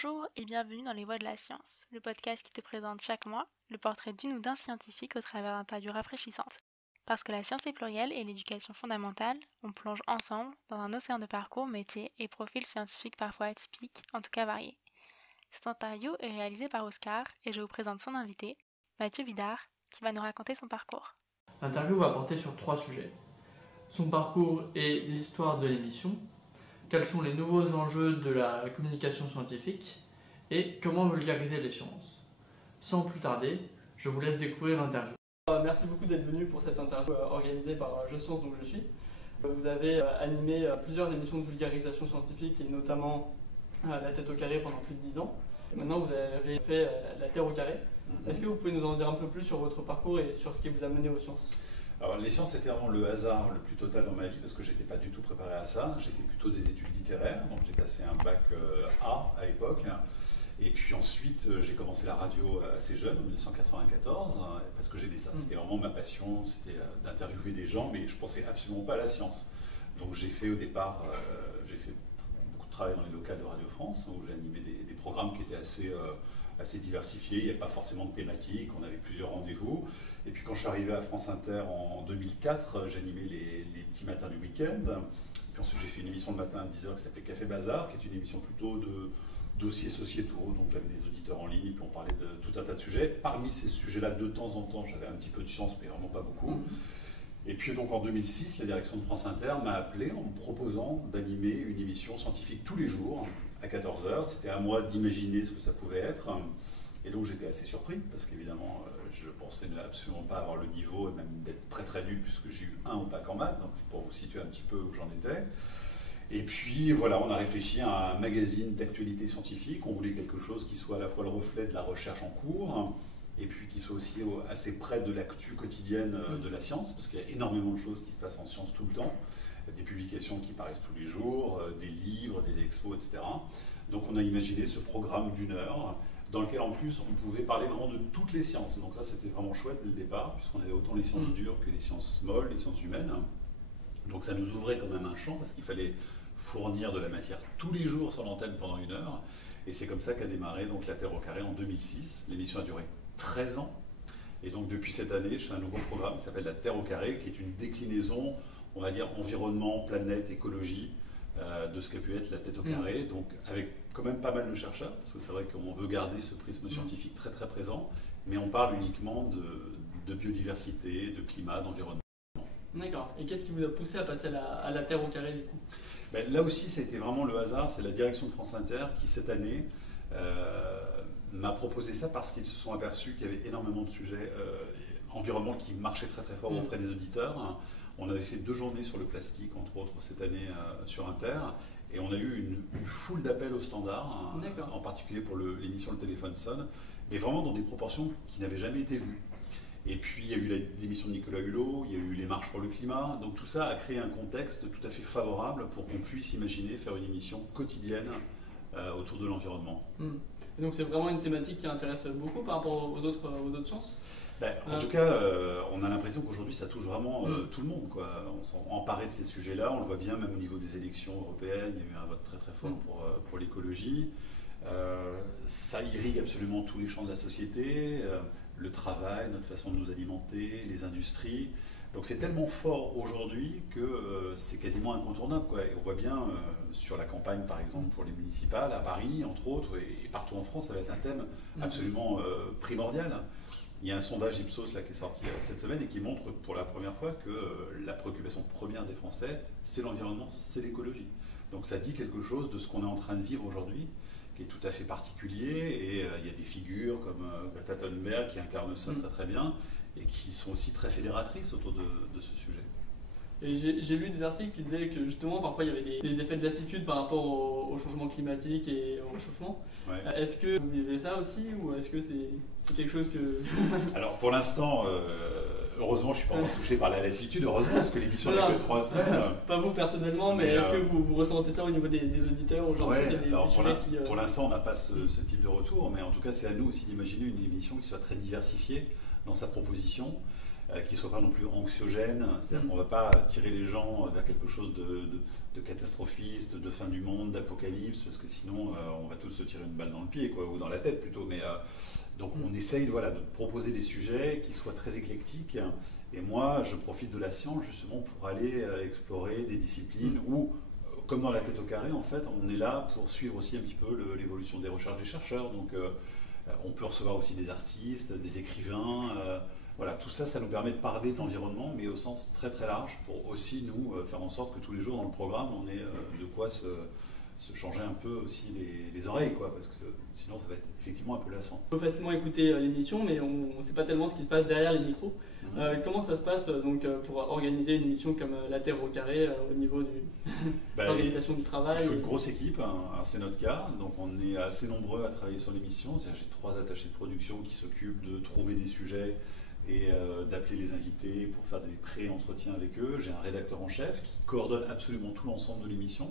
Bonjour et bienvenue dans Les Voix de la Science, le podcast qui te présente chaque mois le portrait d'une ou d'un scientifique au travers d'interviews rafraîchissantes. Parce que la science est plurielle et l'éducation fondamentale, on plonge ensemble dans un océan de parcours, métiers et profils scientifiques parfois atypiques, en tout cas variés. Cette interview est réalisée par Oscar et je vous présente son invité, Mathieu Vidard, qui va nous raconter son parcours. L'interview va porter sur 3 sujets. Son parcours et l'histoire de l'émission, quels sont les nouveaux enjeux de la communication scientifique et comment vulgariser les sciences. Sans plus tarder, je vous laisse découvrir l'interview. Merci beaucoup d'être venu pour cette interview organisée par Je Science donc je suis. Vous avez animé plusieurs émissions de vulgarisation scientifique et notamment La Tête au Carré pendant plus de 10 ans. Et maintenant vous avez fait La Terre au Carré. Est-ce que vous pouvez nous en dire un peu plus sur votre parcours et sur ce qui vous a mené aux sciences ? Alors les sciences c'était vraiment le hasard le plus total dans ma vie parce que j'étais pas du tout préparé à ça. J'ai fait plutôt des études littéraires, donc j'ai passé un bac A à l'époque. Et puis ensuite j'ai commencé la radio assez jeune, en 1994, parce que j'aimais ça. C'était vraiment ma passion, c'était d'interviewer des gens, mais je pensais absolument pas à la science. Donc j'ai fait au départ, j'ai fait beaucoup de travail dans les locales de Radio France, où j'ai animé des programmes qui étaient assez diversifiés, il n'y avait pas forcément de thématique, on avait plusieurs rendez-vous. Et puis quand je suis arrivé à France Inter en 2004, j'animais les petits matins du week-end. Puis ensuite j'ai fait une émission le matin à 10h qui s'appelait Café Bazar, qui est une émission plutôt de dossiers sociétaux, donc j'avais des auditeurs en ligne, puis on parlait de tout un tas de sujets. Parmi ces sujets-là, de temps en temps, j'avais un petit peu de science, mais vraiment pas beaucoup. Et puis donc en 2006, la direction de France Inter m'a appelé en me proposant d'animer une émission scientifique tous les jours à 14h. C'était à moi d'imaginer ce que ça pouvait être. Et donc j'étais assez surpris, parce qu'évidemment, je pensais absolument pas avoir le niveau, et même d'être très très nul, puisque j'ai eu un au bac en maths, donc c'est pour vous situer un petit peu où j'en étais. Et puis voilà, on a réfléchi à un magazine d'actualité scientifique. On voulait quelque chose qui soit à la fois le reflet de la recherche en cours, et puis qui soit aussi assez près de l'actu quotidienne de la science, parce qu'il y a énormément de choses qui se passent en science tout le temps. Des publications qui paraissent tous les jours, des livres, des expos, etc. Donc on a imaginé ce programme d'1 heure, dans lequel en plus on pouvait parler vraiment de toutes les sciences. Donc ça c'était vraiment chouette dès le départ, puisqu'on avait autant les sciences dures que les sciences molles, les sciences humaines. Donc ça nous ouvrait quand même un champ, parce qu'il fallait fournir de la matière tous les jours sur l'antenne pendant 1 heure. Et c'est comme ça qu'a démarré donc, La Terre au Carré en 2006. L'émission a duré 13 ans. Et donc depuis cette année, je fais un nouveau programme qui s'appelle La Terre au Carré, qui est une déclinaison, on va dire, environnement, planète, écologie, de ce qu'a pu être La Tête au Carré. Donc avec quand même pas mal de chercheurs, parce que c'est vrai qu'on veut garder ce prisme scientifique très très présent, mais on parle uniquement de biodiversité, de climat, d'environnement. D'accord. Et qu'est-ce qui vous a poussé à passer à la Terre au Carré du coup ? Ben, là aussi, ça a été vraiment le hasard. C'est la direction de France Inter qui, cette année, m'a proposé ça parce qu'ils se sont aperçus qu'il y avait énormément de sujets environnement qui marchaient très très fort auprès des auditeurs. On avait fait 2 journées sur le plastique, entre autres, cette année sur Inter. Et on a eu une foule d'appels au standard, en particulier pour l'émission Le Téléphone sonne, mais vraiment dans des proportions qui n'avaient jamais été vues. Et puis il y a eu l'émission de Nicolas Hulot, il y a eu les marches pour le climat, donc tout ça a créé un contexte tout à fait favorable pour qu'on puisse imaginer faire une émission quotidienne autour de l'environnement. Et donc c'est vraiment une thématique qui intéresse beaucoup par rapport aux autres sciences ? En tout cas, on a l'impression qu'aujourd'hui ça touche vraiment tout le monde, quoi. On s'est emparé de ces sujets-là, on le voit bien même au niveau des élections européennes, il y a eu un vote très très fort pour l'écologie. Ça irrigue absolument tous les champs de la société, le travail, notre façon de nous alimenter, les industries. Donc c'est tellement fort aujourd'hui que c'est quasiment incontournable, quoi. Et on voit bien sur la campagne, par exemple, pour les municipales, à Paris, entre autres, et partout en France, ça va être un thème absolument primordial. Il y a un sondage Ipsos là, qui est sorti cette semaine et qui montre pour la première fois que la préoccupation première des Français, c'est l'environnement, c'est l'écologie. Donc ça dit quelque chose de ce qu'on est en train de vivre aujourd'hui, qui est tout à fait particulier, et il y a des figures comme Greta Thunberg qui incarnent ça très très bien, et qui sont aussi très fédératrices autour de ce sujet. Et j'ai lu des articles qui disaient que justement parfois il y avait des effets de lassitude par rapport au changement climatique et au réchauffement. Est-ce que vous vivez ça aussi, ou est-ce que c'est quelque chose que... Alors pour l'instant, heureusement je ne suis pas encore touché par la lassitude, heureusement, parce que l'émission n'a que 3 semaines. Pas vous personnellement, mais est-ce que vous ressentez ça au niveau des auditeurs, Pour l'instant on n'a pas ce type de retour, mais en tout cas c'est à nous aussi d'imaginer une émission qui soit très diversifiée dans sa proposition. qui ne soit pas non plus anxiogène, c'est-à-dire qu'on ne va pas tirer les gens vers quelque chose de catastrophiste, de fin du monde, d'apocalypse, parce que sinon on va tous se tirer une balle dans le pied, quoi, ou dans la tête plutôt. Mais, donc on essaye de proposer des sujets qui soient très éclectiques, et moi je profite de la science justement pour aller explorer des disciplines où, comme dans la tête au carré, en fait, on est là pour suivre aussi un petit peu l'évolution des recherches des chercheurs. Donc on peut recevoir aussi des artistes, des écrivains. Voilà, tout ça, ça nous permet de parler de l'environnement, mais au sens très très large, pour aussi nous faire en sorte que tous les jours dans le programme, on ait de quoi se changer un peu aussi les oreilles, quoi, parce que sinon ça va être effectivement un peu lassant. On peut facilement écouter l'émission, mais on ne sait pas tellement ce qui se passe derrière les micros. Comment ça se passe donc, pour organiser une émission comme La Terre au carré au niveau de l'organisation du travail? Il faut une grosse équipe, hein. Alors c'est notre cas, donc on est assez nombreux à travailler sur l'émission. J'ai 3 attachés de production qui s'occupent de trouver des sujets et d'appeler les invités pour faire des pré-entretiens avec eux. J'ai un rédacteur en chef qui coordonne absolument tout l'ensemble de l'émission,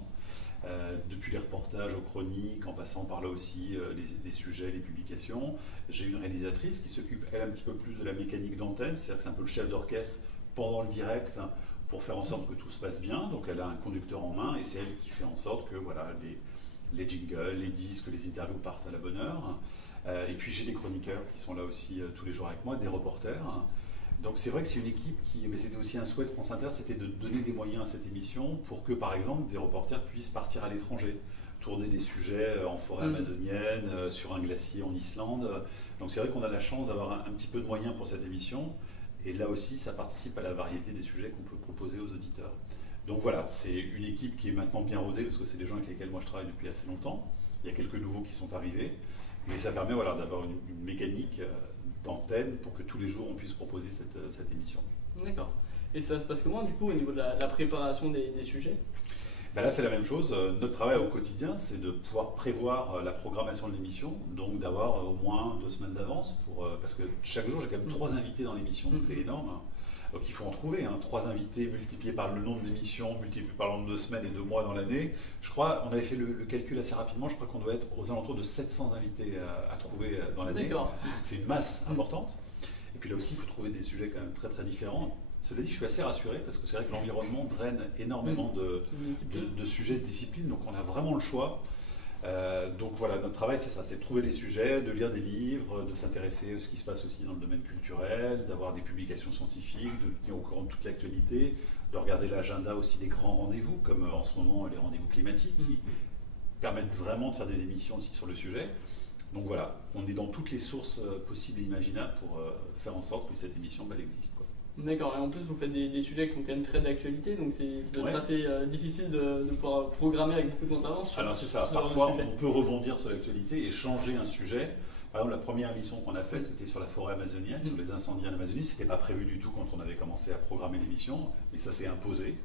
depuis les reportages aux chroniques, en passant par là aussi les sujets, les publications. J'ai une réalisatrice qui s'occupe, elle, un petit peu plus de la mécanique d'antenne, c'est-à-dire que c'est un peu le chef d'orchestre pendant le direct, hein, pour faire en sorte que tout se passe bien. Donc elle a un conducteur en main et c'est elle qui fait en sorte que voilà, les jingles, les disques, les interviews partent à la bonne heure. Et puis j'ai des chroniqueurs qui sont là aussi tous les jours avec moi, des reporters. Donc c'est vrai que c'est une équipe mais c'était aussi un souhait de France Inter, c'était de donner des moyens à cette émission pour que par exemple des reporters puissent partir à l'étranger, tourner des sujets en forêt amazonienne, sur un glacier en Islande. Donc c'est vrai qu'on a la chance d'avoir un petit peu de moyens pour cette émission. Et là aussi, ça participe à la variété des sujets qu'on peut proposer aux auditeurs. Donc voilà, c'est une équipe qui est maintenant bien rodée, parce que c'est des gens avec lesquels moi je travaille depuis assez longtemps. Il y a quelques nouveaux qui sont arrivés. Et ça permet d'avoir une mécanique d'antenne pour que tous les jours on puisse proposer cette émission. D'accord. Et ça se passe comment du coup au niveau de la préparation des sujets? Là c'est la même chose. Notre travail au quotidien, c'est de pouvoir prévoir la programmation de l'émission, donc d'avoir au moins 2 semaines d'avance, parce que chaque jour j'ai quand même 3 invités dans l'émission, donc c'est énorme. Donc il faut en trouver, 3 invités multipliés par le nombre d'émissions, multipliés par le nombre de semaines et de mois dans l'année. Je crois, on avait fait le calcul assez rapidement, je crois qu'on doit être aux alentours de 700 invités à trouver dans l'année. C'est une masse importante. Et puis là aussi, il faut trouver des sujets quand même très très différents. Cela dit, je suis assez rassuré parce que c'est vrai que l'environnement draine énormément de sujets, de disciplines, donc on a vraiment le choix. Donc voilà, notre travail c'est ça, c'est de trouver les sujets, de lire des livres, de s'intéresser à ce qui se passe aussi dans le domaine culturel, d'avoir des publications scientifiques, de tenir au courant de toute l'actualité, de regarder l'agenda aussi des grands rendez-vous, comme en ce moment les rendez-vous climatiques, qui permettent vraiment de faire des émissions aussi sur le sujet. Donc voilà, on est dans toutes les sources possibles et imaginables pour faire en sorte que cette émission elle existe, quoi. D'accord, et en plus vous faites des sujets qui sont quand même très d'actualité, donc c'est assez difficile de pouvoir programmer avec beaucoup d'interventions. Alors c'est ça, parfois on peut rebondir sur l'actualité et changer un sujet. Par exemple, la première émission qu'on a faite, c'était sur la forêt amazonienne, sur les incendies en Amazonie. Ce n'était pas prévu du tout quand on avait commencé à programmer l'émission, mais ça s'est imposé.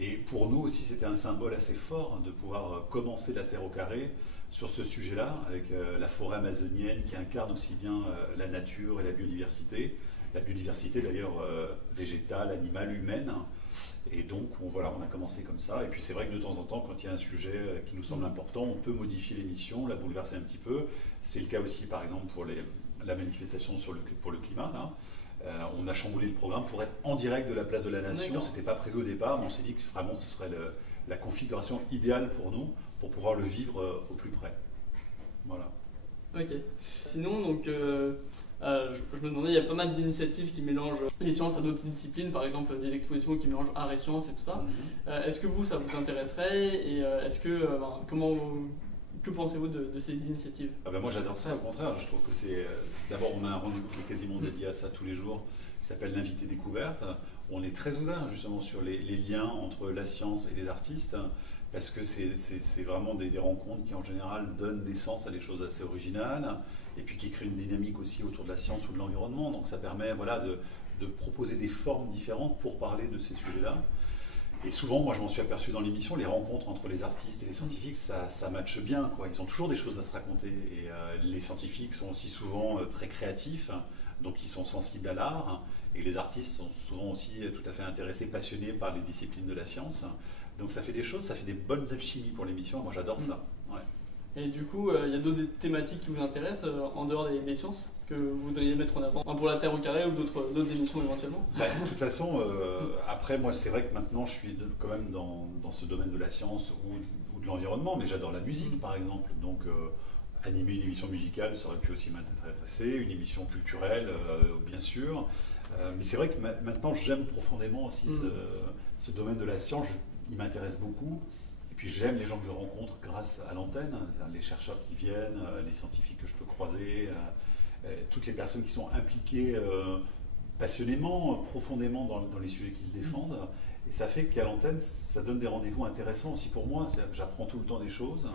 Et pour nous aussi, c'était un symbole assez fort de pouvoir commencer La Terre au carré sur ce sujet-là, avec la forêt amazonienne qui incarne aussi bien la nature et la biodiversité. La biodiversité d'ailleurs végétale, animale, humaine. Et donc on a commencé comme ça. Et puis c'est vrai que de temps en temps, quand il y a un sujet qui nous semble important, on peut modifier l'émission, la bouleverser un petit peu. C'est le cas aussi par exemple pour la manifestation pour le climat. Là. On a chamboulé le programme pour être en direct de la place de la Nation. Ce n'était pas prévu au départ, mais on s'est dit que vraiment ce serait la configuration idéale pour nous, pour pouvoir le vivre au plus près. Voilà. Ok. Sinon, donc... je me demandais, il y a pas mal d'initiatives qui mélangent les sciences à d'autres disciplines, par exemple des expositions qui mélangent art et sciences et tout ça. Est-ce que ça vous intéresserait et que pensez-vous de ces initiatives? Moi j'adore ça, au contraire. Je trouve que c'est... D'abord on a un rendez-vous qui est quasiment dédié à ça tous les jours, qui s'appelle l'invité découverte. On est très ouvert justement sur les liens entre la science et les artistes, parce que c'est vraiment des rencontres qui en général donnent naissance à des choses assez originales, et puis qui créent une dynamique aussi autour de la science ou de l'environnement. Donc ça permet de proposer des formes différentes pour parler de ces sujets-là. Et souvent, moi je m'en suis aperçu dans l'émission, les rencontres entre les artistes et les scientifiques, ça matche bien, quoi. Ils ont toujours des choses à se raconter. Et les scientifiques sont aussi souvent très créatifs, donc ils sont sensibles à l'art. Et les artistes sont souvent aussi tout à fait intéressés, passionnés par les disciplines de la science. Donc ça fait des choses, ça fait des bonnes alchimies pour l'émission. Moi j'adore ça. Ouais. Et du coup, il y a d'autres thématiques qui vous intéressent en dehors des sciences? que vous voudriez mettre en avant pour la Terre au carré ou d'autres émissions éventuellement? De toute façon, après moi c'est vrai que maintenant je suis quand même dans ce domaine de la science ou de l'environnement, mais j'adore la musique par exemple, donc animer une émission musicale ça aurait pu aussi m'intéresser, une émission culturelle bien sûr, mais c'est vrai que maintenant j'aime profondément aussi ce domaine de la science, il m'intéresse beaucoup. Et puis j'aime les gens que je rencontre grâce à l'antenne, les chercheurs qui viennent, les scientifiques que je peux croiser, toutes les personnes qui sont impliquées passionnément, profondément dans les sujets qu'ils défendent. Et ça fait qu'à l'antenne, ça donne des rendez-vous intéressants aussi pour moi. J'apprends tout le temps des choses.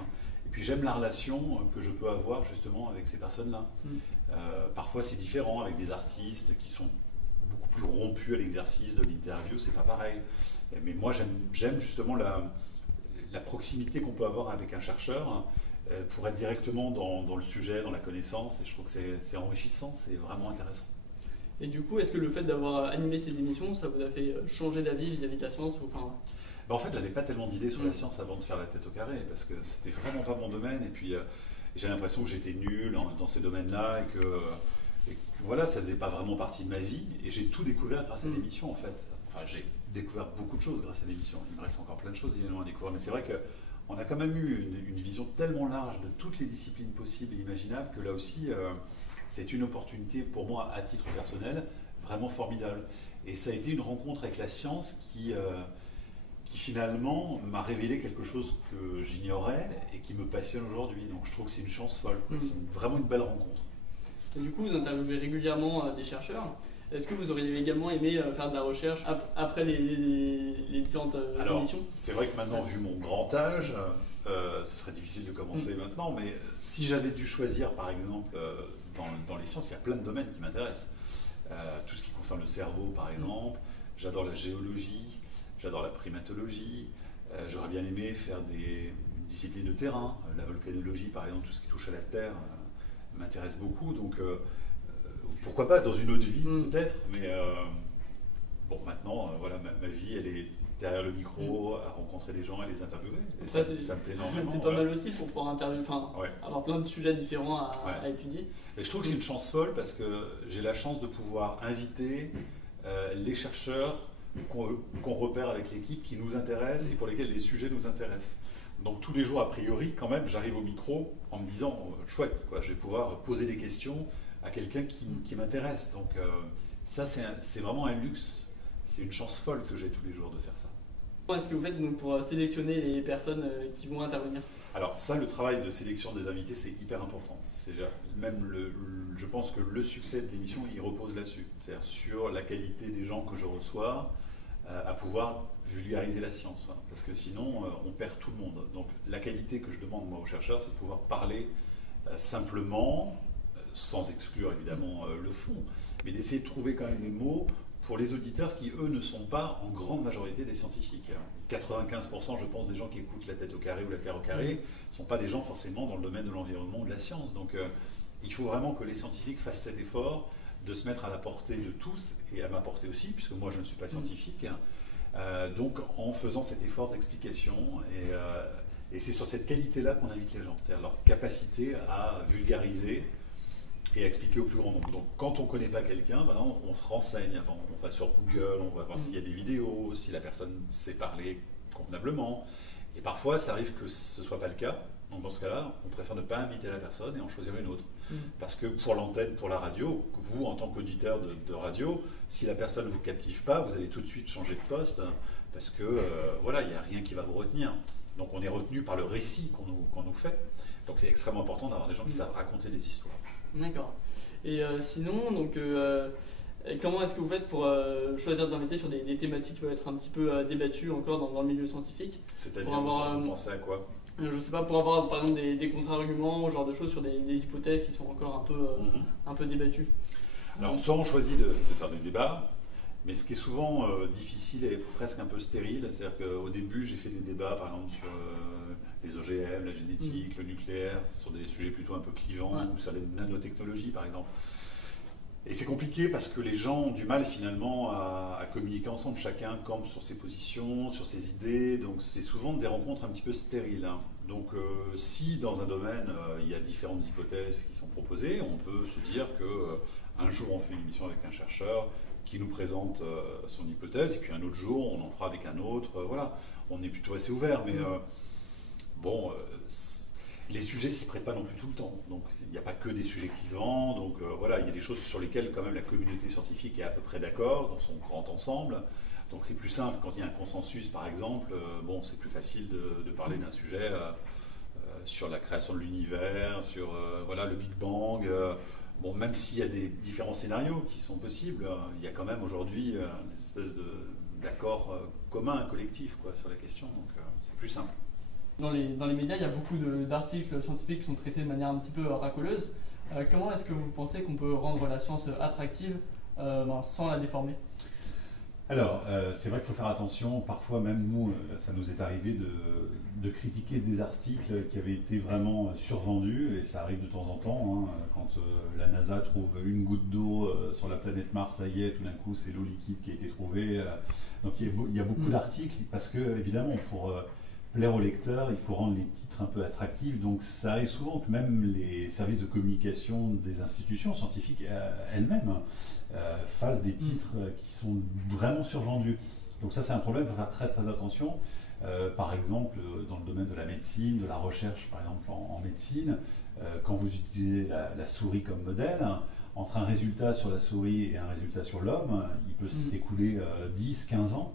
Et puis j'aime la relation que je peux avoir justement avec ces personnes-là. Parfois c'est différent avec des artistes qui sont beaucoup plus rompus à l'exercice de l'interview, c'est pas pareil. Mais moi j'aime justement la proximité qu'on peut avoir avec un chercheur pour être directement dans le sujet, dans la connaissance, et je trouve que c'est enrichissant, c'est vraiment intéressant. Et du coup, est-ce que le fait d'avoir animé ces émissions, ça vous a fait changer d'avis vis-à-vis de la science En fait, j'avais pas tellement d'idées sur la science avant de faire la tête au carré, parce que c'était vraiment pas mon domaine, et puis j'ai l'impression que j'étais nul dans ces domaines-là, et que voilà, ça faisait pas vraiment partie de ma vie, et j'ai tout découvert grâce à l'émission en fait. Enfin, j'ai découvert beaucoup de choses grâce à l'émission. Il me reste encore plein de choses évidemment à découvrir, mais c'est vrai qu'on a quand même eu une vision tellement large de toutes les disciplines possibles et imaginables que là aussi, c'est une opportunité pour moi à titre personnel vraiment formidable. Et ça a été une rencontre avec la science qui finalement m'a révélé quelque chose que j'ignorais et qui me passionne aujourd'hui. Donc je trouve que c'est une chance folle. C'est vraiment une belle rencontre. Et du coup, vous interviewez régulièrement des chercheurs. Est-ce que vous auriez également aimé faire de la recherche après les différentes émissions? C'est vrai que maintenant, vu mon grand âge, ce serait difficile de commencer maintenant, mais si j'avais dû choisir, par exemple, dans les sciences, il y a plein de domaines qui m'intéressent. Tout ce qui concerne le cerveau, par exemple, j'adore la géologie, j'adore la primatologie, j'aurais bien aimé faire une discipline de terrain, la volcanologie, par exemple, tout ce qui touche à la Terre m'intéresse beaucoup, donc pourquoi pas dans une autre vie peut-être, mais bon maintenant voilà ma vie elle est derrière le micro à rencontrer des gens et les interviewer et ça me plaît énormément. C'est pas mal aussi pour pouvoir avoir plein de sujets différents à étudier. Et je trouve que c'est une chance folle parce que j'ai la chance de pouvoir inviter les chercheurs qu'on repère avec l'équipe qui nous intéressent et pour lesquels les sujets nous intéressent. Donc tous les jours a priori quand même j'arrive au micro en me disant chouette quoi, je vais pouvoir poser des questions à quelqu'un qui m'intéresse. Donc ça, c'est vraiment un luxe. C'est une chance folle que j'ai tous les jours de faire ça. Comment est-ce que vous faites donc, pour sélectionner les personnes qui vont intervenir? Alors ça, le travail de sélection des invités, c'est hyper important. Je pense que le succès de l'émission, il repose là-dessus. C'est-à-dire sur la qualité des gens que je reçois, à pouvoir vulgariser la science. Hein, parce que sinon, on perd tout le monde. Donc la qualité que je demande moi aux chercheurs, c'est de pouvoir parler simplement, sans exclure évidemment le fond, mais d'essayer de trouver quand même des mots pour les auditeurs qui, eux, ne sont pas en grande majorité des scientifiques. 95% je pense des gens qui écoutent la tête au carré ou la Terre au carré ne sont pas des gens forcément dans le domaine de l'environnement ou de la science. Donc il faut vraiment que les scientifiques fassent cet effort de se mettre à la portée de tous et à ma portée aussi, puisque moi je ne suis pas scientifique. Donc en faisant cet effort d'explication et c'est sur cette qualité-là qu'on invite les gens, c'est-à-dire leur capacité à vulgariser et à expliquer au plus grand nombre. Donc quand on ne connaît pas quelqu'un, on se renseigne, enfin, on va sur Google, on va voir s'il y a des vidéos, si la personne sait parler convenablement. Et parfois ça arrive que ce ne soit pas le cas. Donc dans ce cas-là, on préfère ne pas inviter la personne et en choisir une autre. Parce que pour l'antenne, pour la radio, vous en tant qu'auditeur de radio, si la personne ne vous captive pas, vous allez tout de suite changer de poste parce que voilà, il n'y a rien qui va vous retenir. Donc on est retenu par le récit qu'on nous fait. Donc c'est extrêmement important d'avoir des gens qui savent raconter des histoires. D'accord. Et sinon, donc, comment est-ce que vous faites pour choisir d'inviter sur des thématiques qui peuvent être un petit peu débattues encore dans le milieu scientifique? C'est-à-dire, vous pensez à quoi? Je ne sais pas, pour avoir par exemple des contre-arguments, ce genre de choses sur des hypothèses qui sont encore un peu débattues. Alors, soit on choisit de faire des débats, mais ce qui est souvent difficile et presque un peu stérile, c'est-à-dire qu'au début j'ai fait des débats par exemple sur les OGM, la génétique, le nucléaire, sur des sujets plutôt un peu clivants, ou sur les nanotechnologies par exemple. Et c'est compliqué parce que les gens ont du mal finalement à communiquer ensemble. Chacun campe sur ses positions, sur ses idées. Donc c'est souvent des rencontres un petit peu stériles. Hein. Donc si dans un domaine, il y a différentes hypothèses qui sont proposées, on peut se dire qu'un jour on fait une émission avec un chercheur qui nous présente son hypothèse, et puis un autre jour on en fera avec un autre. Voilà, on est plutôt assez ouvert. Mais bon... les sujets s'y prêtent pas non plus tout le temps, donc il n'y a pas que des sujets clivants, donc voilà, il y a des choses sur lesquelles quand même la communauté scientifique est à peu près d'accord dans son grand ensemble, donc c'est plus simple quand il y a un consensus par exemple, bon c'est plus facile de parler d'un sujet sur la création de l'univers, sur voilà, le Big Bang, bon même s'il y a des différents scénarios qui sont possibles, il y a quand même aujourd'hui une espèce d'accord commun, collectif quoi, sur la question, donc c'est plus simple. Dans les médias, il y a beaucoup d'articles scientifiques qui sont traités de manière un petit peu racoleuse. Comment est-ce que vous pensez qu'on peut rendre la science attractive sans la déformer? Alors, c'est vrai qu'il faut faire attention. Parfois, même nous, ça nous est arrivé de critiquer des articles qui avaient été vraiment survendus, et ça arrive de temps en temps. Hein, quand la NASA trouve une goutte d'eau sur la planète Mars, ça y est, tout d'un coup, c'est l'eau liquide qui a été trouvée. Donc, il y a beaucoup d'articles parce que, évidemment, pour plaire aux lecteurs, il faut rendre les titres un peu attractifs. Donc ça arrive souvent que même les services de communication des institutions scientifiques elles-mêmes fassent des titres qui sont vraiment survendus. Donc ça c'est un problème, il faut faire très très attention. Par exemple, dans le domaine de la médecine, de la recherche par exemple en médecine, quand vous utilisez la souris comme modèle, entre un résultat sur la souris et un résultat sur l'homme, il peut s'écouler 10, 15 ans.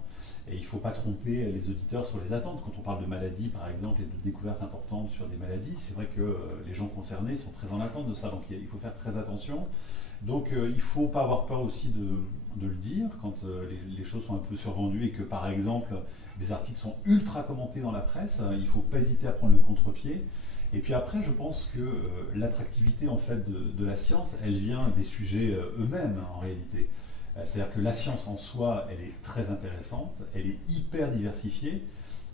Et il ne faut pas tromper les auditeurs sur les attentes. Quand on parle de maladies, par exemple, et de découvertes importantes sur des maladies, c'est vrai que les gens concernés sont très en attente de ça. Donc il faut faire très attention. Donc il ne faut pas avoir peur aussi de le dire quand les choses sont un peu survendues et que, par exemple, des articles sont ultra commentés dans la presse. Il ne faut pas hésiter à prendre le contre-pied. Et puis après, je pense que l'attractivité en fait, de la science, elle vient des sujets eux-mêmes, en réalité. C'est-à-dire que la science en soi, elle est très intéressante, elle est hyper diversifiée,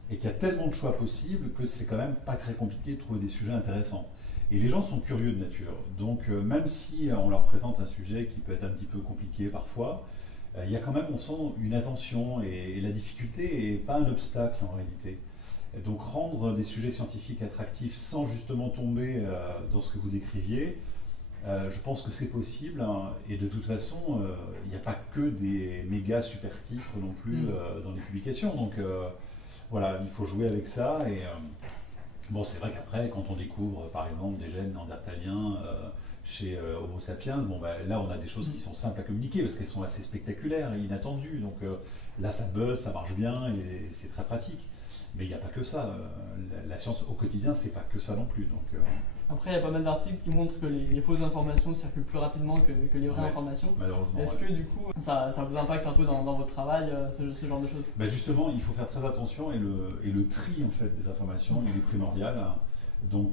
et qu'il y a tellement de choix possibles que c'est quand même pas très compliqué de trouver des sujets intéressants. Et les gens sont curieux de nature, donc même si on leur présente un sujet qui peut être un petit peu compliqué parfois, il y a quand même, on sent une attention, et la difficulté n'est pas un obstacle en réalité. Et donc rendre des sujets scientifiques attractifs sans justement tomber dans ce que vous décriviez, je pense que c'est possible, hein, et de toute façon, il n'y a pas que des méga super titres non plus dans les publications. Donc voilà, il faut jouer avec ça. Et bon, c'est vrai qu'après, quand on découvre par exemple des gènes néandertaliens chez Homo sapiens, bon, là on a des choses qui sont simples à communiquer parce qu'elles sont assez spectaculaires et inattendues. Donc là ça buzz, ça marche bien et c'est très pratique. Mais il n'y a pas que ça. La science au quotidien, c'est pas que ça non plus. Donc, après, il y a pas mal d'articles qui montrent que les fausses informations circulent plus rapidement que les vraies informations. Malheureusement. Est-ce que du coup, ça vous impacte un peu dans votre travail, ce genre de choses? Justement, il faut faire très attention et le tri en fait, des informations, il est primordial. Donc,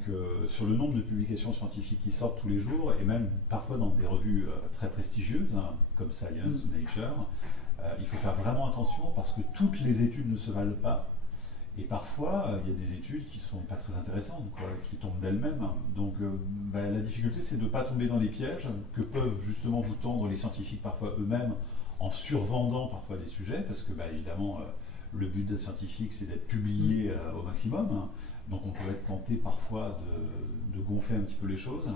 sur le nombre de publications scientifiques qui sortent tous les jours, et même parfois dans des revues très prestigieuses, comme Science ou Nature, il faut faire vraiment attention parce que toutes les études ne se valent pas. Et parfois, il y a des études qui ne sont pas très intéressantes, quoi, qui tombent d'elles-mêmes. Donc la difficulté, c'est de ne pas tomber dans les pièges que peuvent justement vous tendre les scientifiques parfois eux-mêmes en survendant parfois des sujets, parce que évidemment, le but d'un scientifique, c'est d'être publié au maximum. Donc on peut être tenté parfois de gonfler un petit peu les choses.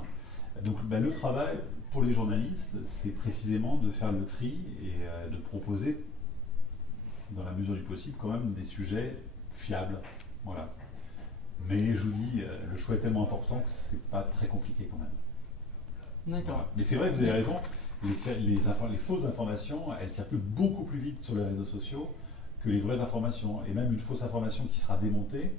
Donc le travail pour les journalistes, c'est précisément de faire le tri et de proposer, dans la mesure du possible, quand même des sujets fiable, voilà. Mais je vous dis, le choix est tellement important que c'est pas très compliqué quand même. D'accord. Voilà. Mais c'est vrai que vous avez raison, les fausses informations, elles circulent beaucoup plus vite sur les réseaux sociaux que les vraies informations. Et même une fausse information qui sera démontée,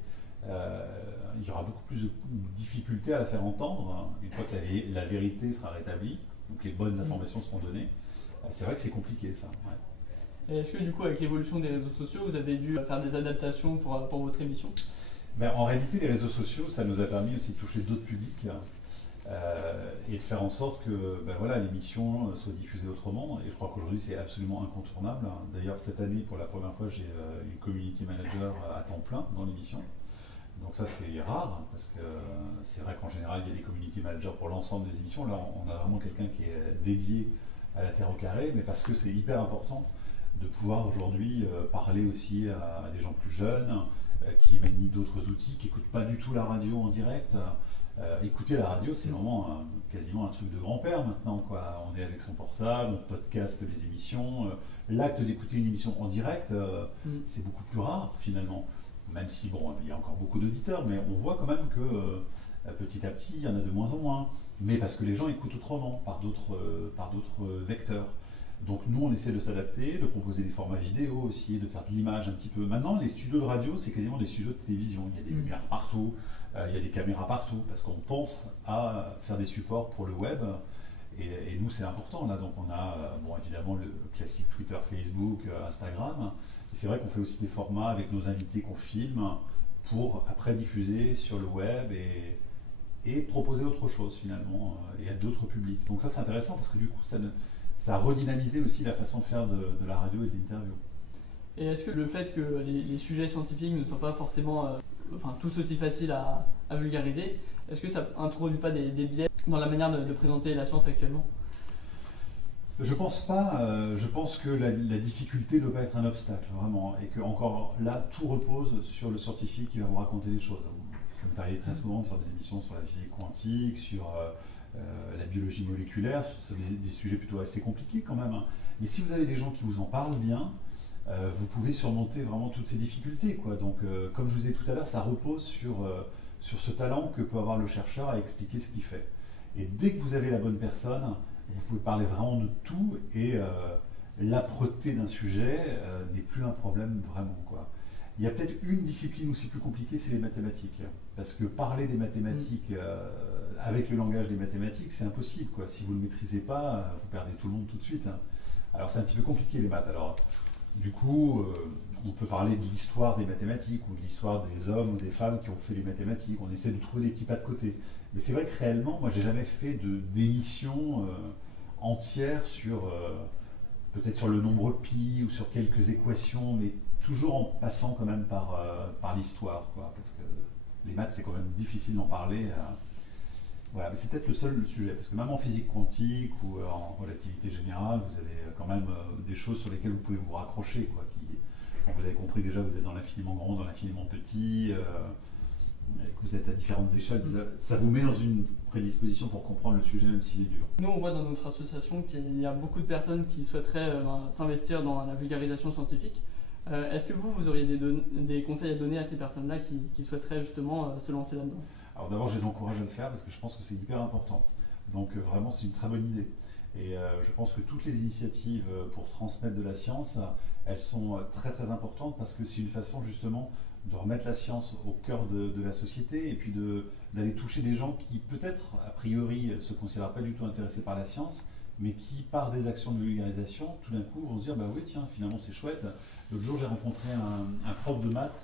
il y aura beaucoup plus de difficultés à la faire entendre une fois que la vérité sera rétablie, donc les bonnes informations seront données. C'est vrai que c'est compliqué ça. Ouais. Est-ce que du coup, avec l'évolution des réseaux sociaux, vous avez dû faire des adaptations pour votre émission? En réalité, les réseaux sociaux, ça nous a permis aussi de toucher d'autres publics et de faire en sorte que l'émission soit diffusée autrement. Et je crois qu'aujourd'hui, c'est absolument incontournable. D'ailleurs, cette année, pour la première fois, j'ai une community manager à temps plein dans l'émission. Donc ça, c'est rare, parce que c'est vrai qu'en général, il y a des community managers pour l'ensemble des émissions. Là, on a vraiment quelqu'un qui est dédié à la Terre au carré, mais parce que c'est hyper important de pouvoir aujourd'hui parler aussi à des gens plus jeunes, qui manient d'autres outils, qui n'écoutent pas du tout la radio en direct. Écouter la radio, c'est vraiment quasiment un truc de grand-père maintenant, quoi. On est avec son portable, on podcaste les émissions. L'acte d'écouter une émission en direct, c'est beaucoup plus rare finalement. Même si, bon, il y a encore beaucoup d'auditeurs, mais on voit quand même que petit à petit, il y en a de moins en moins. Mais parce que les gens écoutent autrement, par d'autres vecteurs. Donc nous, on essaie de s'adapter, de proposer des formats vidéo aussi, de faire de l'image un petit peu. Maintenant, les studios de radio, c'est quasiment des studios de télévision. Il y a des lumières partout, il y a des caméras partout, parce qu'on pense à faire des supports pour le web. Et nous, c'est important. Là, donc on a bon, évidemment le classique Twitter, Facebook, Instagram. Et c'est vrai qu'on fait aussi des formats avec nos invités qu'on filme pour après diffuser sur le web et proposer autre chose finalement et à d'autres publics. Donc ça, c'est intéressant parce que du coup, ça a redynamisé aussi la façon de faire de la radio et de l'interview. Et est-ce que le fait que les sujets scientifiques ne soient pas forcément tous aussi faciles à vulgariser, est-ce que ça introduit pas des biais dans la manière de présenter la science actuellement? Je pense pas. Je pense que la difficulté ne doit pas être un obstacle, vraiment. Et que, encore là, tout repose sur le scientifique qui va vous raconter les choses. Ça me arrive très souvent de faire des émissions sur la physique quantique, sur la biologie moléculaire. C'est des sujets plutôt assez compliqués quand même. Mais si vous avez des gens qui vous en parlent bien, vous pouvez surmonter vraiment toutes ces difficultés, quoi. Donc, comme je vous ai dit tout à l'heure, ça repose sur ce talent que peut avoir le chercheur à expliquer ce qu'il fait. Et dès que vous avez la bonne personne, vous pouvez parler vraiment de tout et l'âpreté d'un sujet n'est plus un problème vraiment, quoi. Il y a peut-être une discipline aussi plus compliquée, c'est les mathématiques. Parce que parler des mathématiques avec le langage des mathématiques, c'est impossible, quoi. Si vous ne le maîtrisez pas, vous perdez tout le monde tout de suite. Alors c'est un petit peu compliqué les maths. Alors du coup, on peut parler de l'histoire des mathématiques ou de l'histoire des hommes ou des femmes qui ont fait les mathématiques. On essaie de trouver des petits pas de côté. Mais c'est vrai que réellement, moi, j'ai jamais fait d'émission entière sur peut-être sur le nombre pi ou sur quelques équations, mais toujours en passant quand même par l'histoire, quoi. Parce que les maths, c'est quand même difficile d'en parler. Voilà, mais c'est peut-être le seul sujet, parce que même en physique quantique ou en relativité générale, vous avez quand même des choses sur lesquelles vous pouvez vous raccrocher, quoi. Vous avez compris déjà, vous êtes dans l'infiniment grand, dans l'infiniment petit. Que vous êtes à différentes échelles, ça vous met dans une prédisposition pour comprendre le sujet même s'il est dur. Nous, on voit dans notre association qu'il y a beaucoup de personnes qui souhaiteraient s'investir dans la vulgarisation scientifique. Est-ce que vous auriez des conseils à donner à ces personnes-là qui souhaiteraient justement se lancer là-dedans? Alors d'abord, je les encourage à le faire parce que je pense que c'est hyper important. Donc vraiment, c'est une très bonne idée. Et je pense que toutes les initiatives pour transmettre de la science, elles sont très très importantes parce que c'est une façon justement de remettre la science au cœur de la société et puis d'aller toucher des gens qui peut-être a priori ne se considèrent pas du tout intéressés par la science, mais qui par des actions de vulgarisation, tout d'un coup vont se dire bah oui tiens finalement c'est chouette. L'autre jour j'ai rencontré un prof de maths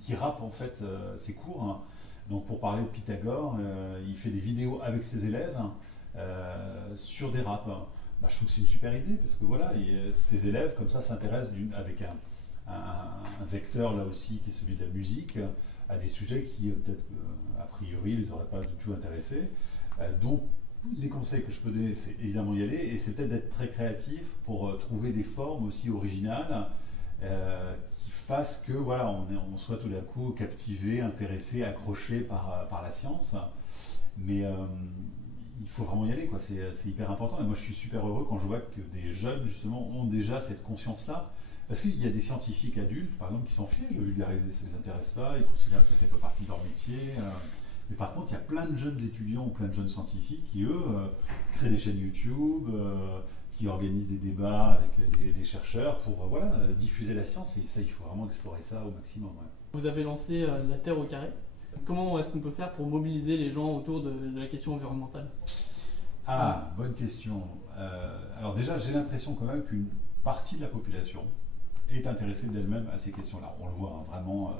qui rappe en fait ses cours. Hein. Donc pour parler de Pythagore, il fait des vidéos avec ses élèves sur des raps. Bah, je trouve que c'est une super idée parce que voilà, ces élèves comme ça s'intéressent avec un vecteur là aussi qui est celui de la musique à des sujets qui peut-être a priori les auraient pas du tout intéressés. Donc les conseils que je peux donner, c'est évidemment y aller et c'est peut-être d'être très créatif pour trouver des formes aussi originales qui fassent que voilà, on soit tout d'un coup captivé, intéressé, accroché par la science. Mais il faut vraiment y aller, quoi. C'est hyper important. Et moi, je suis super heureux quand je vois que des jeunes, justement, ont déjà cette conscience-là. Parce qu'il y a des scientifiques adultes, par exemple, qui s'en fichent de vulgariser, ça ne les intéresse pas, ils considèrent que ça ne fait pas partie de leur métier. Mais par contre, il y a plein de jeunes étudiants ou plein de jeunes scientifiques qui, eux, créent des chaînes YouTube, qui organisent des débats avec des chercheurs pour diffuser la science. Et ça, il faut vraiment explorer ça au maximum. Ouais. Vous avez lancé la Terre au carré. Comment est-ce qu'on peut faire pour mobiliser les gens autour de la question environnementale? Ah, bonne question. Alors déjà, j'ai l'impression quand même qu'une partie de la population est intéressée d'elle-même à ces questions-là. On le voit hein, vraiment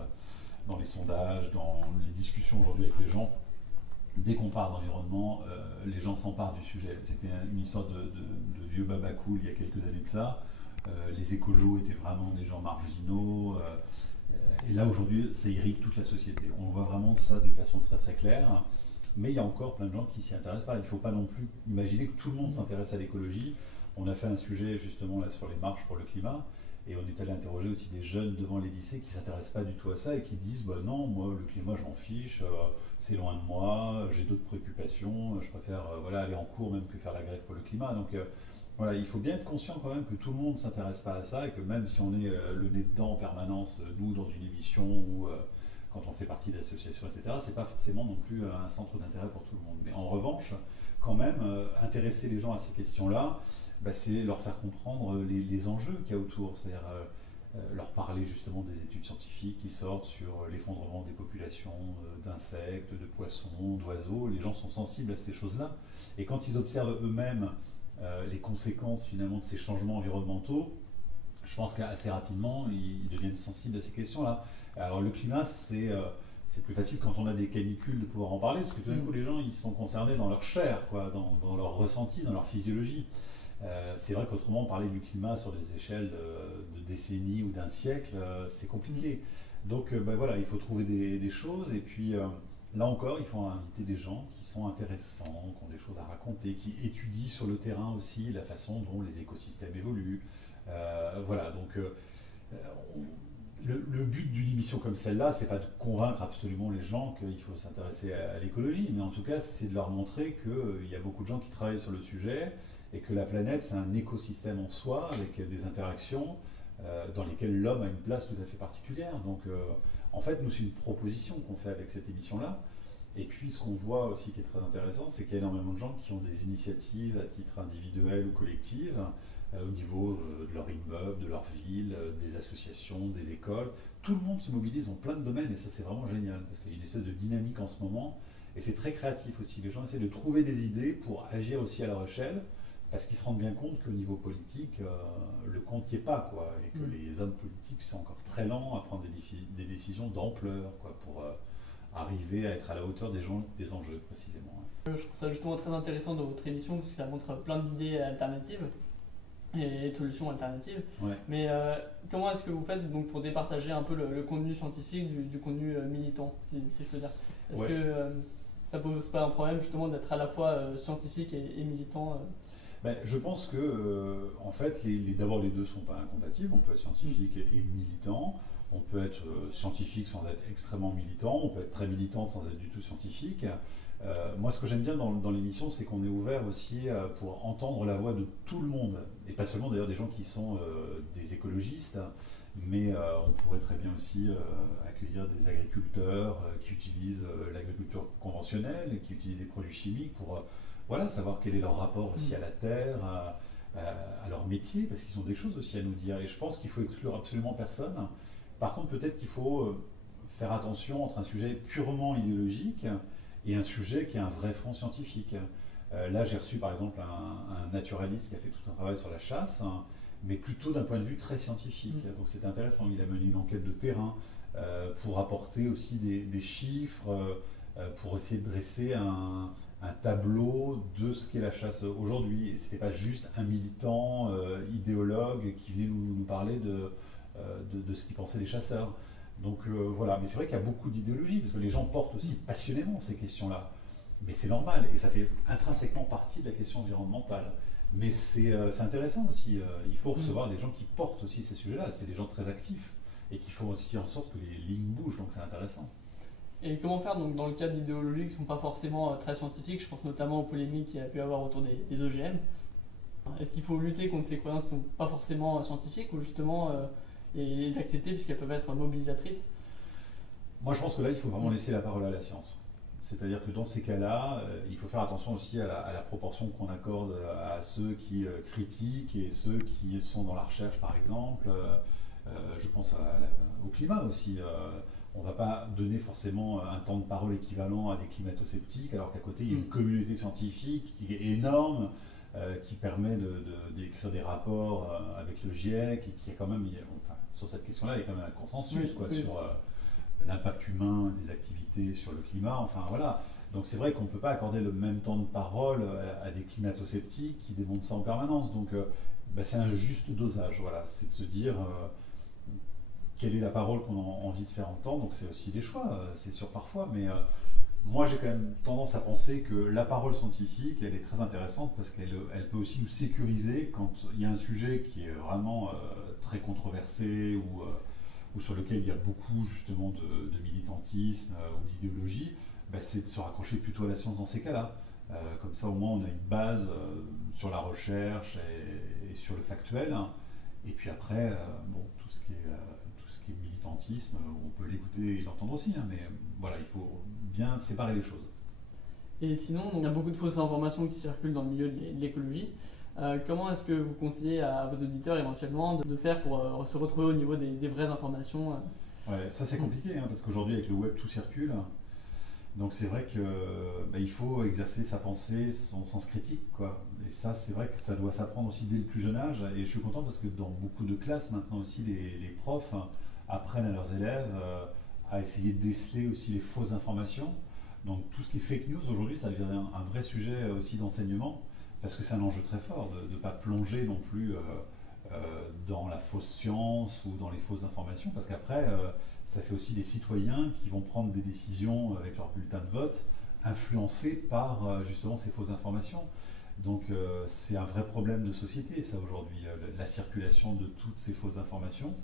dans les sondages, dans les discussions aujourd'hui avec les gens. Dès qu'on parle d'environnement, les gens s'emparent du sujet. C'était une histoire de vieux babacou il y a quelques années de ça. Les écolos étaient vraiment des gens marginaux. Et là, aujourd'hui, ça irrigue toute la société. On voit vraiment ça d'une façon très très claire. Mais il y a encore plein de gens qui s'y intéressent pas. Il ne faut pas non plus imaginer que tout le monde s'intéresse à l'écologie. On a fait un sujet justement là sur les marches pour le climat. Et on est allé interroger aussi des jeunes devant les lycées qui ne s'intéressent pas du tout à ça et qui disent bah non, moi le climat je m'en fiche, c'est loin de moi, j'ai d'autres préoccupations, je préfère voilà, aller en cours même que faire la grève pour le climat. Donc voilà, il faut bien être conscient quand même que tout le monde ne s'intéresse pas à ça et que même si on est le nez dedans en permanence, nous dans une émission ou quand on fait partie d'associations, etc., c'est pas forcément non plus un centre d'intérêt pour tout le monde. Mais en revanche, quand même, intéresser les gens à ces questions-là, bah, c'est leur faire comprendre les enjeux qu'il y a autour, c'est-à-dire leur parler justement des études scientifiques qui sortent sur l'effondrement des populations d'insectes, de poissons, d'oiseaux. Les gens sont sensibles à ces choses-là. Et quand ils observent eux-mêmes les conséquences finalement de ces changements environnementaux, je pense qu'assez rapidement, ils deviennent sensibles à ces questions-là. Alors le climat, c'est plus facile quand on a des canicules de pouvoir en parler, parce que tout d'un coup, les gens, ils sont concernés dans leur chair, quoi, dans leur ressenti, dans leur physiologie. C'est vrai qu'autrement, parler du climat sur des échelles de décennies ou d'un siècle, c'est compliqué. Donc ben voilà, il faut trouver des choses, et puis là encore, il faut inviter des gens qui sont intéressants, qui ont des choses à raconter, qui étudient sur le terrain aussi la façon dont les écosystèmes évoluent. Voilà, donc le but d'une émission comme celle-là, c'est pas de convaincre absolument les gens qu'il faut s'intéresser à l'écologie, mais en tout cas, c'est de leur montrer qu'il y a beaucoup de gens qui travaillent sur le sujet et que la planète, c'est un écosystème en soi avec des interactions dans lesquelles l'homme a une place tout à fait particulière. Donc, en fait, nous, c'est une proposition qu'on fait avec cette émission-là. Et puis, ce qu'on voit aussi qui est très intéressant, c'est qu'il y a énormément de gens qui ont des initiatives à titre individuel ou collectif, au niveau de leur immeuble, de leur ville, des associations, des écoles. Tout le monde se mobilise dans plein de domaines et ça c'est vraiment génial parce qu'il y a une espèce de dynamique en ce moment et c'est très créatif aussi. Les gens essaient de trouver des idées pour agir aussi à leur échelle parce qu'ils se rendent bien compte qu'au niveau politique, le compte n'y est pas, quoi, et que les hommes politiques sont encore très lents à prendre des décisions d'ampleur, quoi, pour arriver à être à la hauteur des enjeux précisément. Je trouve ça justement très intéressant dans votre émission parce que ça montre plein d'idées alternatives et de solutions alternatives. Ouais. Mais comment est-ce que vous faites donc, pour départager un peu le contenu scientifique du contenu militant, si je peux dire? Est-ce que ça ne pose pas un problème justement d'être à la fois scientifique et militant Ben, je pense que en fait, d'abord les deux ne sont pas incompatibles. On peut être scientifique et militant. On peut être scientifique sans être extrêmement militant. On peut être très militant sans être du tout scientifique. Moi, ce que j'aime bien dans l'émission, c'est qu'on est ouvert aussi pour entendre la voix de tout le monde. Et pas seulement d'ailleurs des gens qui sont des écologistes, mais on pourrait très bien aussi accueillir des agriculteurs qui utilisent l'agriculture conventionnelle, qui utilisent des produits chimiques pour voilà, savoir quel est leur rapport aussi à la terre, à leur métier, parce qu'ils ont des choses aussi à nous dire. Et je pense qu'il faut exclure absolument personne. Par contre, peut-être qu'il faut faire attention entre un sujet purement idéologique et un sujet qui a un vrai fond scientifique. Là, j'ai reçu par exemple un naturaliste qui a fait tout un travail sur la chasse, mais plutôt d'un point de vue très scientifique. Donc c'était intéressant, il a mené une enquête de terrain pour apporter aussi des chiffres, pour essayer de dresser un tableau de ce qu'est la chasse aujourd'hui. Et ce n'était pas juste un militant idéologue qui venait nous parler de ce qu'il pensait des chasseurs. Donc voilà, mais c'est vrai qu'il y a beaucoup d'idéologie, parce que les gens portent aussi passionnément ces questions-là. Mais c'est normal, et ça fait intrinsèquement partie de la question environnementale. Mais c'est intéressant aussi, il faut recevoir des gens qui portent aussi ces sujets-là, c'est des gens très actifs, et qui font aussi en sorte que les lignes bougent, donc c'est intéressant. Et comment faire donc, dans le cas d'idéologies qui ne sont pas forcément très scientifiques? Je pense notamment aux polémiques qu'il y a pu avoir autour des OGM. Est-ce qu'il faut lutter contre ces croyances qui ne sont pas forcément scientifiques, ou justement les accepter puisqu'elles peuvent être mobilisatrices? Moi je pense que là il faut vraiment laisser la parole à la science. C'est-à-dire que dans ces cas-là, il faut faire attention aussi à la proportion qu'on accorde à ceux qui critiquent et ceux qui sont dans la recherche par exemple. Je pense au climat aussi. On ne va pas donner forcément un temps de parole équivalent à des climato-sceptiques, alors qu'à côté il y a une communauté scientifique qui est énorme, qui permet d'écrire des rapports avec le GIEC, et qui est quand même, enfin, sur cette question-là, il y a quand même un consensus sur l'impact humain des activités sur le climat, enfin voilà. Donc c'est vrai qu'on ne peut pas accorder le même temps de parole à des climato-sceptiques qui démontrent ça en permanence. Donc c'est un juste dosage, voilà. C'est de se dire quelle est la parole qu'on a envie de faire entendre. Donc c'est aussi des choix, c'est sûr parfois, mais Moi, j'ai quand même tendance à penser que la parole scientifique, elle est très intéressante parce qu'elle peut aussi nous sécuriser quand il y a un sujet qui est vraiment très controversé ou sur lequel il y a beaucoup justement de militantisme ou d'idéologie. C'est de se raccrocher plutôt à la science dans ces cas-là. Comme ça, au moins, on a une base sur la recherche et sur le factuel. Et puis après, tout ce qui est militantisme, on peut l'écouter et l'entendre aussi, mais voilà, il faut bien séparer les choses. Et sinon, il y a beaucoup de fausses informations qui circulent dans le milieu de l'écologie. Comment est-ce que vous conseillez à vos auditeurs éventuellement de faire pour se retrouver au niveau des vraies informations Ouais, ça c'est compliqué, parce qu'aujourd'hui avec le web tout circule. Donc c'est vrai qu'il faut exercer sa pensée, son sens critique, quoi. Et ça, c'est vrai que ça doit s'apprendre aussi dès le plus jeune âge. Et je suis content parce que dans beaucoup de classes maintenant aussi, les profs apprennent à leurs élèves à essayer de déceler aussi les fausses informations. Donc tout ce qui est fake news aujourd'hui, ça devient un vrai sujet aussi d'enseignement parce que c'est un enjeu très fort de ne pas plonger non plus dans la fausse science ou dans les fausses informations parce qu'après, ça fait aussi des citoyens qui vont prendre des décisions avec leur bulletin de vote influencés par justement ces fausses informations. Donc c'est un vrai problème de société ça aujourd'hui, la circulation de toutes ces fausses informations.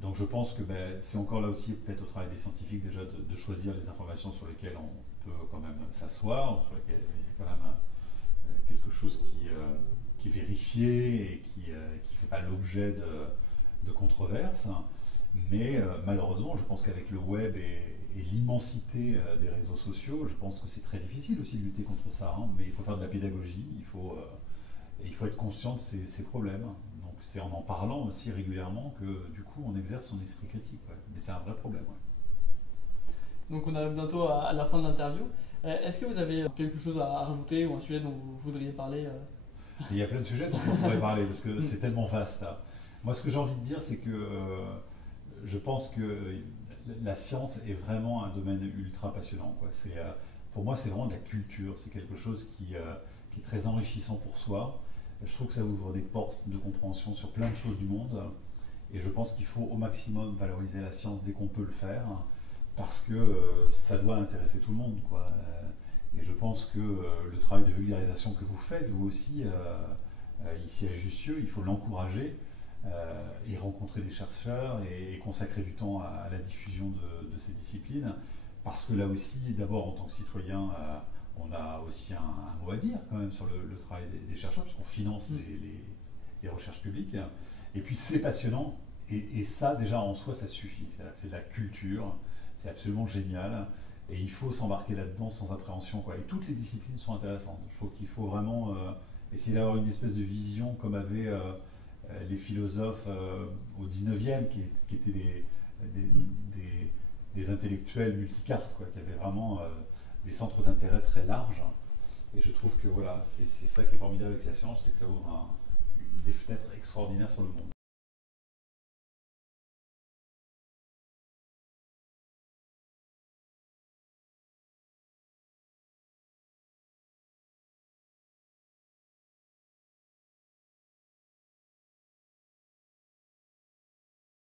Donc je pense que c'est encore là aussi peut-être au travail des scientifiques déjà de choisir les informations sur lesquelles on peut quand même s'asseoir, sur lesquelles il y a quand même quelque chose qui est vérifié et qui ne fait pas l'objet de controverses. Mais malheureusement, je pense qu'avec le web et l'immensité des réseaux sociaux, je pense que c'est très difficile aussi de lutter contre ça. Mais il faut faire de la pédagogie, il faut être conscient de ces problèmes. Donc c'est en parlant aussi régulièrement que du coup on exerce son esprit critique. Ouais. Mais c'est un vrai problème. Ouais. Donc on arrive bientôt à la fin de l'interview. Est-ce que vous avez quelque chose à rajouter ou un sujet dont vous voudriez parler Il y a plein de sujets dont on pourrait parler parce que c'est tellement vaste. Moi ce que j'ai envie de dire c'est que je pense que la science est vraiment un domaine ultra passionnant, quoi. Pour moi, c'est vraiment de la culture. C'est quelque chose qui est très enrichissant pour soi. Je trouve que ça ouvre des portes de compréhension sur plein de choses du monde. Et je pense qu'il faut au maximum valoriser la science dès qu'on peut le faire, parce que ça doit intéresser tout le monde, quoi. Et je pense que le travail de vulgarisation que vous faites, vous aussi, ici à Jussieu, il faut l'encourager. Et rencontrer des chercheurs et consacrer du temps à la diffusion de ces disciplines parce que là aussi, d'abord en tant que citoyen, on a aussi un mot à dire quand même sur le travail des chercheurs puisqu'on finance les recherches publiques et puis c'est passionnant et ça déjà en soi ça suffit, c'est de la culture, c'est absolument génial et il faut s'embarquer là-dedans sans appréhension, quoi. Et toutes les disciplines sont intéressantes, je trouve qu'il faut vraiment essayer d'avoir une espèce de vision comme avaient les philosophes au 19e qui étaient des intellectuels multicartes, quoi, qui avaient vraiment des centres d'intérêt très larges. Et je trouve que voilà, c'est ça qui est formidable avec la science, c'est que ça ouvre des fenêtres extraordinaires sur le monde.